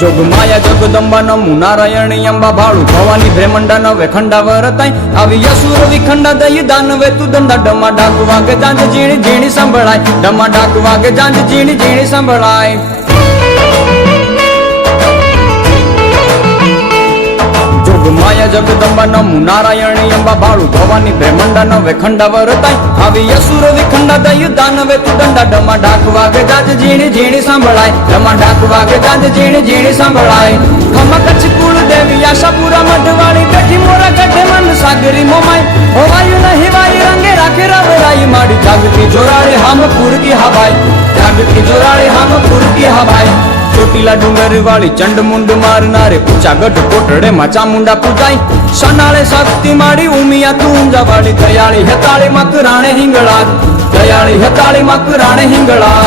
જોગ માયા જગદંબા નમુ નારાયણી અંબા ભાળુ ભવાની ભ્રેમંડા નવે ખંડા વરતાઈ આવી અસુર વિખંડા દઈ દાનવે તું દંડા ડમા ડાક વાગે જાંજ ઝીણી ઝીણી સંભળાય. ડમા ડાક વાગે જાંજ ઝીણી ઝીણી સંભળાય. માયા જગદંબા નમુ નારાયણી અંબા ભાળુ ભવાની ભ્રમંડા નવે ખંડા વરતાઈ આવી યસુર વિખંડા દઈ દાનવે તું દંડા ડમા ડાક વાગે જાજ ઝીણી ઝીણી સંભળાય ડમા ડાક વાગે જાજ ઝીણી ઝીણી સંભળાય ખમા કચ્છ કુળ દેવી આશાપુરા મઢવાળી બેઠી મોરા ગઢે મન સાગરી મોમાઈ હોવાયું નહીં વાઈ રંગે રાખે રવરાઈ માડી જાગતી જોરાળે હામ પૂરકી હવાઈ જાગતી જોરાળે હામ પૂરકી હવાઈ ચોટીલા ડુંગર વાળી ચંડ મુંડ મારનારે ઊંચા ગઢ કોટડે માં ચામુંડા પૂજાય સનાળે શક્તિ માડી ઉમિયા તુંજા વાળી દયાળી હેતાળી મકરાણે હિંગળા દયાળી હેતાળી મકરાણે હિંગળા